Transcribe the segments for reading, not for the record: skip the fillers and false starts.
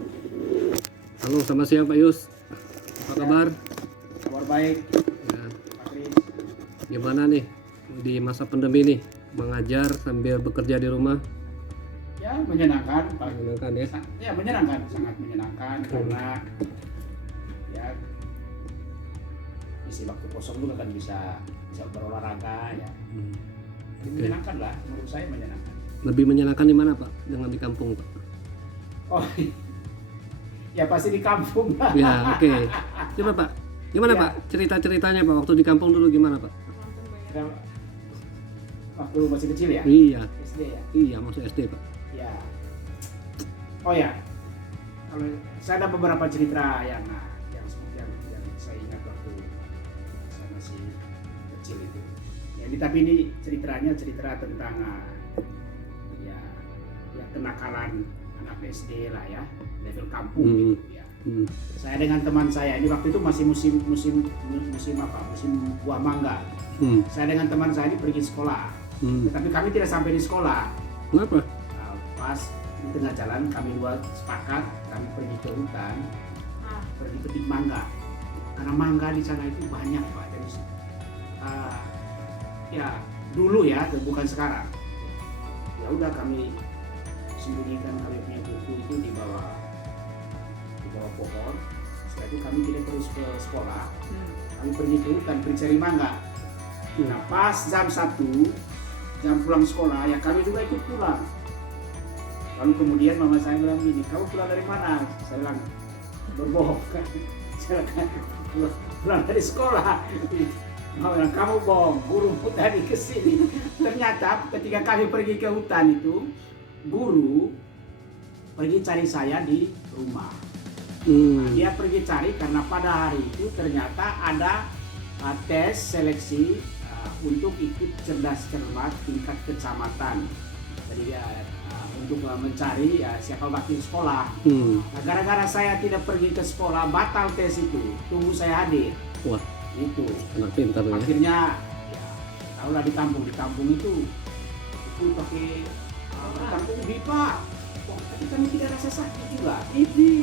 Halo, selamat siang Pak Yus. Apa kabar? Kabar baik, Ya, Pak Kris. gimana nih di masa pandemi nih mengajar sambil bekerja di rumah? Ya menyenangkan, Pak. Menyenangkan ya? Ya menyenangkan, sangat menyenangkan karena ya isi waktu kosong juga kan bisa berolahraga ya. Jadi Oke. menyenangkan lah, menurut saya menyenangkan. Lebih menyenangkan di mana Pak? Dengan di kampung Pak? Oh, ya pasti di kampung lah. Ya, oke. Coba Pak, gimana Ya. Pak? Cerita-ceritanya Pak waktu di kampung dulu gimana Pak? Waktu masih kecil ya, Iya, SD ya. iya masuk SD Pak. Ya. Oh ya, kalau saya ada beberapa cerita yang saya ingat waktu saya masih kecil itu. Ya, tapi ini cerita tentang ya kenakalan anak SD lah ya, level kampung gitu ya. Saya dengan teman saya ini waktu itu masih musim buah mangga. Saya dengan teman saya ini pergi sekolah. Tapi kami tidak sampai di sekolah. Kenapa? Nah, pas di tengah jalan kami dua sepakat kami pergi ke hutan, pergi petik mangga. Karena mangga di sana itu banyak Pak. Jadi ya dulu ya, bukan sekarang. Ya udah kami sembunyikan kami punya buku itu di bawah pohon. Setelah itu kami tidak terus ke sekolah. Kami pergi ke hutan pergi cari mangga. Nah pas jam 1 jam pulang sekolah ya kami juga ikut pulang. Lalu kemudian mama saya bilang gini, kamu pulang dari mana? Saya bilang berbohong kan. Saya pulang dari sekolah. Mama bilang kamu bohong, gurumu tadi kesini. Ternyata ketika kami pergi ke hutan itu, guru pergi cari saya di rumah. Nah, dia pergi cari karena pada hari itu ternyata ada tes seleksi untuk ikut cerdas cermat tingkat kecamatan. Jadi ya untuk mencari siapa wakil sekolah. Nah, gara-gara saya tidak pergi ke sekolah, batal tes itu. Tunggu saya hadir. Wah, itu. anak pintar ya. Akhirnya ya tahulah di kampung itu pakai kampung BIPA. Wah, tapi kami tidak rasa sakit juga.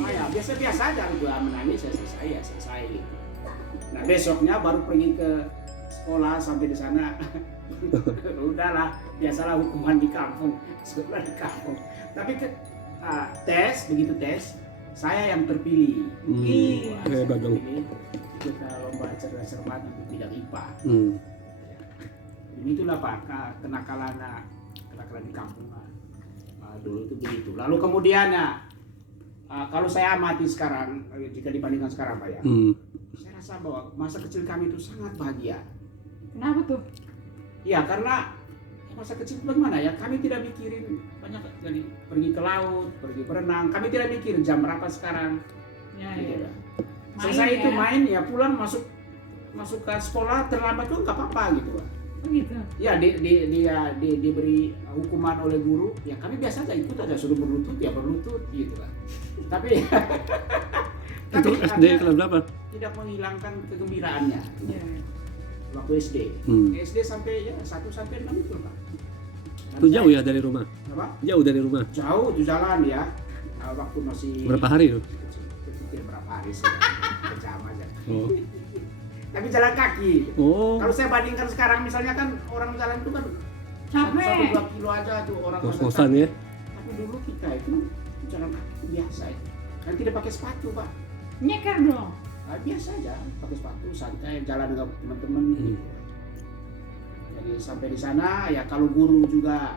Oh ya, biasa-biasa aja juga menangis selesai gitu. Nah, besoknya baru pergi ke sekolah sampai di sana. Udahlah, biasalah hukuman di kampung, sekolah di kampung. Tapi begitu tes, saya yang terpilih. Hebat dong. Ikut lomba cerdas cermat untuk bidang IPA. Itulah Pak, kenakalan di kampung. Dulu itu begitu. Lalu kemudian kalau saya amati sekarang, jika dibandingkan sekarang Pak ya, saya rasa bahwa masa kecil kami itu sangat bahagia. Kenapa tuh? Ya karena masa kecil bagaimana ya, kami tidak mikirin banyak, jadi pergi ke laut, pergi berenang, kami tidak mikirin jam berapa sekarang. Ya, Gitu. ya. Selesai Main itu ya? main ya pulang masuk ke sekolah terlambat tuh nggak apa-apa gitu Pak. Begitu. Ya diberi hukuman oleh guru, ya kami biasa aja ikut aja, suruh berlutut ya berlutut gitu kan. Tapi Itu SD kelas berapa? tidak menghilangkan kegembiraannya Ya. waktu SD. SD sampai ya 1 sampai 6 itu Pak. Dan Itu jauh saya- ya dari rumah? Apa? Jauh dari rumah? Jauh tuh jalan ya. Waktu masih Berapa hari tuh? kecil berapa hari sih? Jam aja. Oh. Tapi jalan kaki. Oh, Kalau saya bandingkan sekarang misalnya kan orang jalan itu kan Capek. 1-2 kilo aja tuh orang jalan kos-kosan kaki. ya? Tapi dulu kita itu jalan kaki biasa ya. Kan tidak pakai sepatu Pak. Nyeker dong. Nah, biasa aja pakai sepatu santai jalan dengan teman-teman. Jadi sampai di sana ya kalau guru juga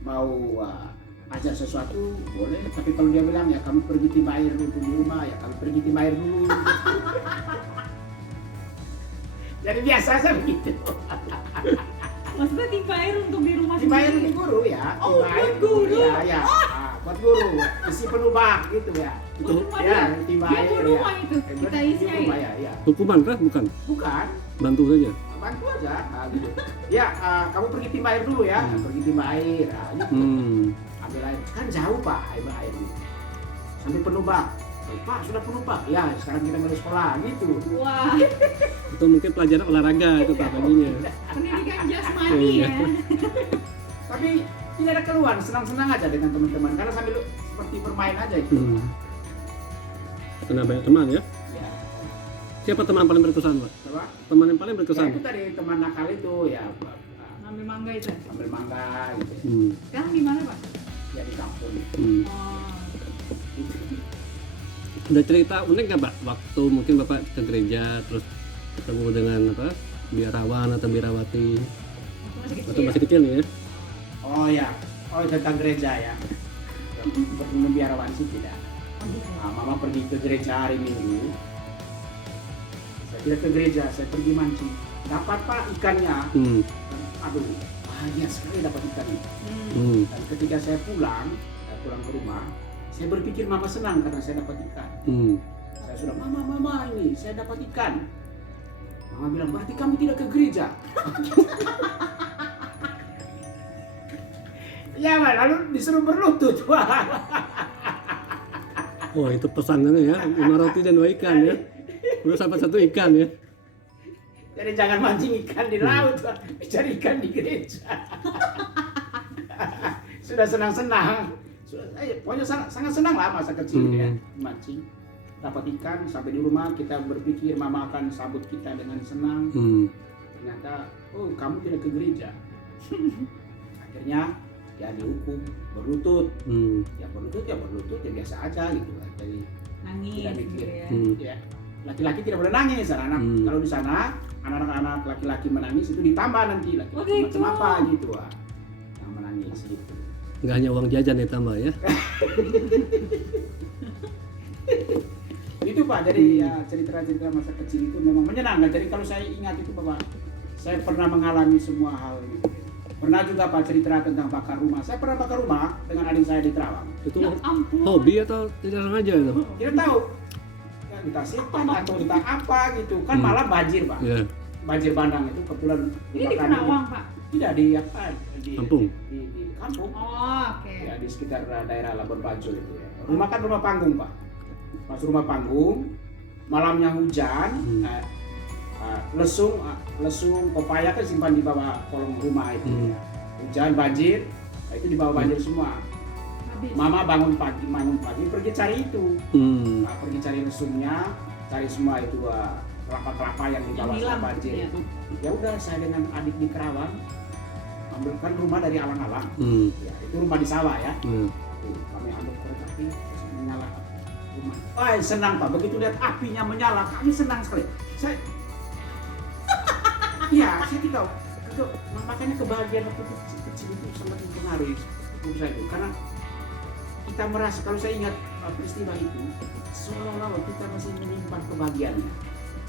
mau ajar sesuatu boleh, tapi kalau dia bilang ya kamu pergi timba air untuk di rumah ya kamu pergi timba air dulu. Jadi biasa aja begitu. Maksudnya timba air untuk di rumah Timba air sendiri? untuk guru ya. Oh, Timba air buat guru. Ya. Buat guru. Isi penuh bak gitu ya. Buat rumah Ya, dia. timba Dia air buat ya. rumah itu. Kita isi Di rumah air. ya. Hukuman kah? Bukan? Bukan. Bantu saja? Bantu aja. Gitu. Ya, kamu pergi timba air dulu ya. Pergi timba air. Gitu. Ambil air. Kan jauh Pak, air ini. Sampai penuh bak. Pak, sudah penuh Pak. Ya, sekarang kita mulai sekolah gitu. Wah, Itu mungkin pelajaran olahraga itu Pak baginya. pendidikan jasmani Iya. ya. Tapi tidak ada keluhan, senang-senang aja dengan teman-teman karena sambil seperti bermain aja itu. Karena banyak teman ya. Ya, Siapa teman paling berkesan, Pak? coba. Teman yang paling Ya, berkesan. itu tadi teman nakal itu ya Ngambil mangga itu. ambil mangga gitu. Sekarang di mana, Pak? Ya di kampung. Oh. Ada cerita unik nggak, Pak? Waktu mungkin Bapak ke gereja terus ketemu dengan apa? Biarawan atau biarawati. Waktu masih kecil nih ya. Oh ya, oh tentang gereja ya. Bertemu biarawan sih tidak. Nah, mama pergi ke gereja hari Minggu. Saya tidak ke gereja, saya pergi mancing. Dapat Pak ikannya. Aduh, bahagia sekali dapat ikannya. Dan ketika saya pulang ke rumah, saya berpikir mama senang karena saya dapat ikan. Saya sudah, mama ini saya dapat ikan. Mama bilang, berarti kamu tidak ke gereja. Ya, lalu disuruh berlutut. Wah, itu pesanannya ya, 5 roti dan 2 ikan ya. Udah sampai 1 ikan ya. Jadi jangan mancing ikan di laut, cari ikan di gereja. Sudah senang-senang. Pokoknya sangat senang lah masa kecil ya, mancing. Dapat ikan, sampai di rumah kita berpikir mama akan sambut kita dengan senang. Ternyata, oh kamu tidak ke gereja. Akhirnya ya dihukum, berlutut. Ya berlutut ya biasa aja gitu kan. Jadi Nangis tidak gitu mikir. ya. Ya, laki-laki tidak boleh nangis anak-anak. Kalau di sana anak-anak laki-laki menangis itu ditambah nanti laki-laki gitu. macam apa gitu yang menangis gitu. Nggak hanya uang jajan ya tambah ya. Itu Pak, jadi ya cerita-cerita masa kecil itu memang menyenangkan. Jadi kalau saya ingat itu Bapak, saya pernah mengalami semua hal gitu. Pernah juga Pak cerita tentang bakar rumah. Saya pernah bakar rumah dengan adik saya di Terawang. Itu Ya ampun. hobi atau tidak sengaja itu? Tidak tahu. Ya, entah setan atau entah apa gitu. Kan malam banjir Pak. Ya. Banjir bandang itu kebetulan Ini di Kerawang, Pak. Tidak di apa? Di Kampung. Di kampung. Oh, oke. Ya di sekitar daerah Labuan Bajo itu ya. Rumah kan rumah panggung Pak. Pas rumah panggung, malamnya hujan, lesung pepaya kan simpan di bawah kolong rumah itu. Ya. Hujan banjir, itu di bawah banjir semua. Habis. Mama bangun pagi pergi cari itu. Nah, pergi cari lesungnya, cari semua itu kelapa-kelapa yang di bawah Yang hilang, banjir ya. itu. Ya udah saya dengan adik di Kerawang ambilkan rumah dari alang-alang. Ya, itu rumah di sawah ya. Tuh, kami ambil korek api terus menyala rumah. Wah senang Pak, begitu lihat apinya menyala kami senang sekali. Saya iya, saya tidak tahu. Makanya kebahagiaan waktu kecil itu sangat mempengaruhi hidup saya itu. Karena kita merasa, kalau saya ingat peristiwa itu, seolah-olah kita masih menyimpan kebahagiaannya.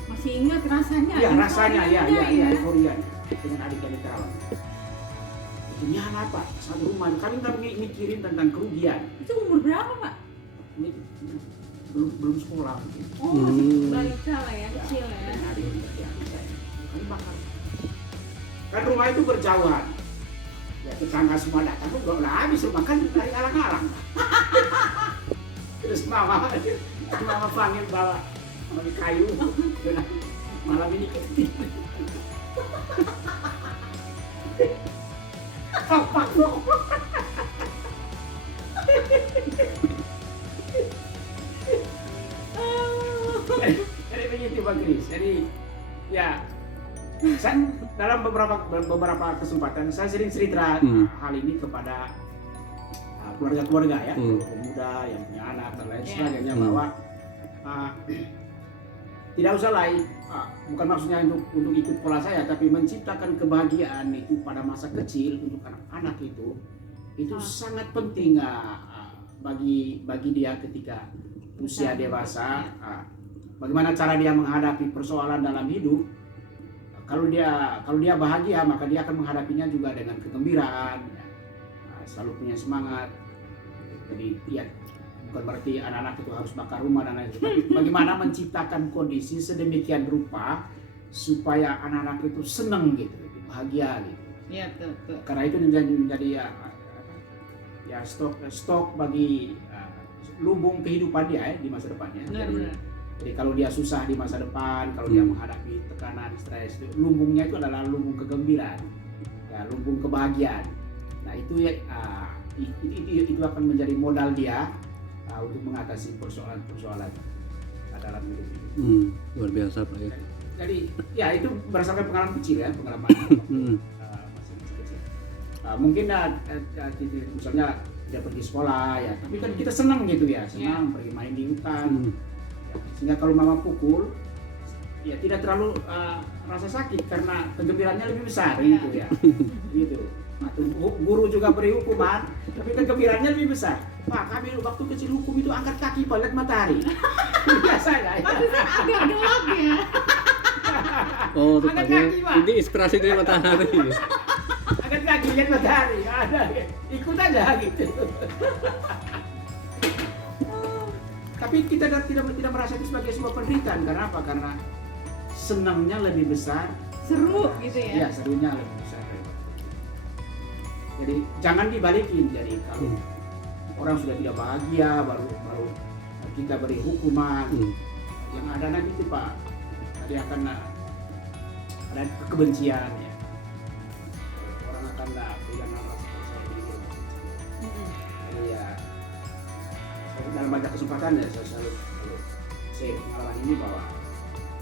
Masih ingat rasanya? Iya, rasanya, ya, euforianya euforia dengan adik yang di Kerawang. Itu nyala Pak, satu rumah. Kami nggak mikirin tentang kerugian. Itu umur berapa, Pak? Ini belum sekolah mungkin. Oh, masih balita lah ya, kecil ya. Dengan adik saya. Kami bakar. Kan rumah itu berjauhan. Ya tetangga semua datang, kok nggak habis rumah kan dari alang-alang. Terus mama panggil bawa kayu. Malam ini apa kok? Jadi begitu Bang Kris. Jadi ya saya dalam beberapa kesempatan saya sering cerita hal ini kepada keluarga-keluarga ya, pemuda yang punya anak dan lain sebagainya bahwa tidak usah lain, bukan maksudnya untuk ikut pola saya, tapi menciptakan kebahagiaan itu pada masa kecil untuk anak-anak itu sangat penting bagi dia ketika usia dewasa. Bagaimana cara dia menghadapi persoalan dalam hidup? Kalau dia bahagia, maka dia akan menghadapinya juga dengan kegembiraan, ya. Selalu punya semangat. Jadi ya, bukan berarti anak-anak itu harus bakar rumah dan lain sebagainya. Tapi bagaimana menciptakan kondisi sedemikian rupa supaya anak-anak itu senang gitu, bahagia gitu. Iya, betul. Karena itu menjadi ya stok bagi lumbung kehidupan dia di masa depannya. Jadi kalau dia susah di masa depan, kalau dia menghadapi tekanan, stres, lumbungnya itu adalah lumbung kegembiraan, ya, lumbung kebahagiaan. Nah itu ya itu akan menjadi modal dia untuk mengatasi persoalan-persoalan dalam hidup ini. Luar biasa Pak ya. Jadi ya itu berdasarkan pengalaman kecil ya, pengalaman masih kecil. Mungkin misalnya dia pergi sekolah ya, tapi kan kita senang gitu ya, senang pergi main di hutan. Ya, sehingga kalau mama pukul, ya tidak terlalu rasa sakit karena kegembiraannya lebih besar gitu ya, gitu. Nah, guru juga beri hukuman, tapi kegembiraannya lebih besar. Pak, kami waktu kecil hukum itu angkat kaki Pak, lihat matahari. Biasanya ya. Agak gelap ya. Oh, Angkat rupanya kaki, Pak. ini inspirasi dari matahari. Angkat kaki lihat matahari, ada ikut aja gitu. Tapi kita tidak merasa itu sebagai sebuah penderitaan. Karena apa? Karena senangnya lebih besar. Seru gitu ya. Ya, serunya lebih besar. Jadi jangan dibalikin. Jadi kalau orang sudah tidak bahagia, baru kita beri hukuman. Yang ada nanti itu Pak, tadi akan ada kebencian ya. Orang akan kehilangan rasa percaya diri. Jadi ya, dalam banyak kesempatan ya saya selalu pengalaman ini bahwa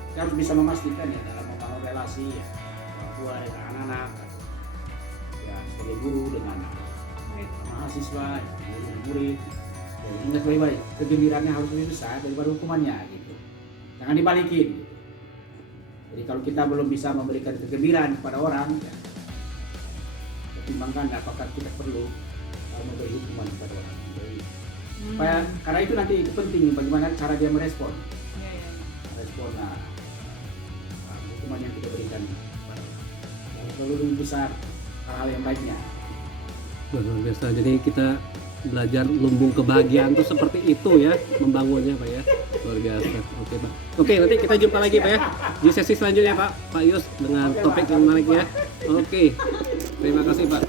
kita harus bisa memastikan ya dalam membangun relasi ya, orang tua dengan anak-anak, ya sebagai guru dengan mahasiswa, dengan murid. Ya, ingat baik-baik, kegembiraannya harus lebih besar daripada hukumannya gitu. Jangan dibalikin gitu. Jadi kalau kita belum bisa memberikan kegembiraan kepada orang, ya, pertimbangkan apakah kita perlu memberi hukuman kepada orang. Jadi, karena itu nanti itu penting bagaimana cara dia merespon. Respon hukuman yang kita berikan kepada orang. Yang selalu lebih besar hal-hal yang baiknya. Luar biasa. Jadi kita belajar lumbung kebahagiaan tuh seperti itu ya, membangunnya Pak ya. Luar biasa. Oke Pak. Oke, nanti kita jumpa lagi Pak ya di sesi selanjutnya Pak Yus dengan topik yang menarik ya. Oke. Terima kasih Pak.